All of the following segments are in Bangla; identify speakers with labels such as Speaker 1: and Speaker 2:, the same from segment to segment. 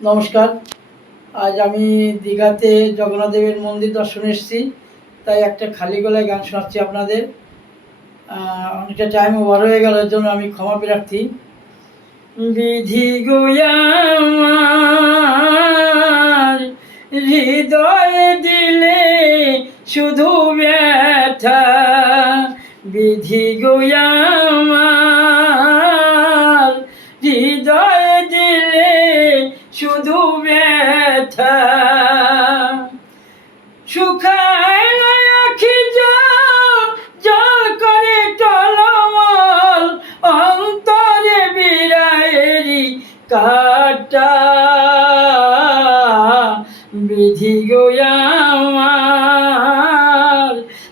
Speaker 1: নমস্কার। আজ আমি দীঘাতে জগন্নাথ দেবের মন্দির দর্শনে এসেছি, তাই একটা খালি গলায় গান শোনাচ্ছি আপনাদের। অনেকটা টাইম ওভার হয়ে গেল জন্য আমি ক্ষমা প্রার্থী বিধি গোয়ামার হৃদয়ে দিলে শুধু ব্যথা। বিধি গোয়ামার শুধু ব্যথা না আখি জল করে টলমল, অন্তরে বিরায়েরি কাটা। বিধি গোয়ামার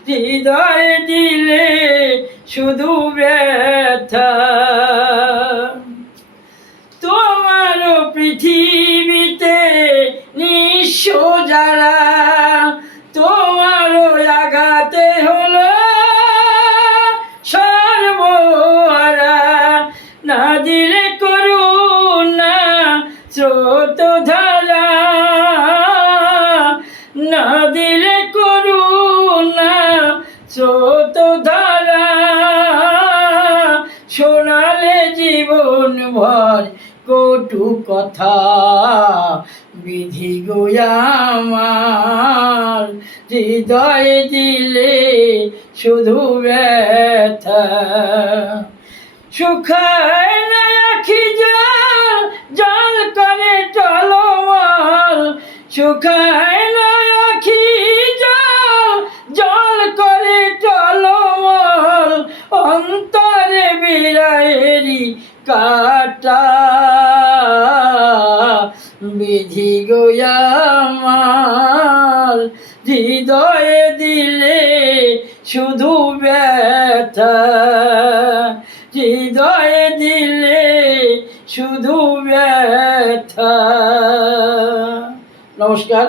Speaker 1: হৃদয় দিলে শুধু ব্যথা স্রোত ধারা না দিলে করুণা, স্রোত ধারা শোনালে জীবন ভর, কটু কথা বিধি গোয়ামার হৃদয় দিলে শুধু ব্যথা শুকায় না জল না আখি জল করে টলমল, অন্তরে বিরায়েরি কাটা। বিধি গোয়ামার হৃদয়ে দিলে শুধু ব্যথা। হৃদয়ে দিলে শুধু ব্যথা। নমস্কার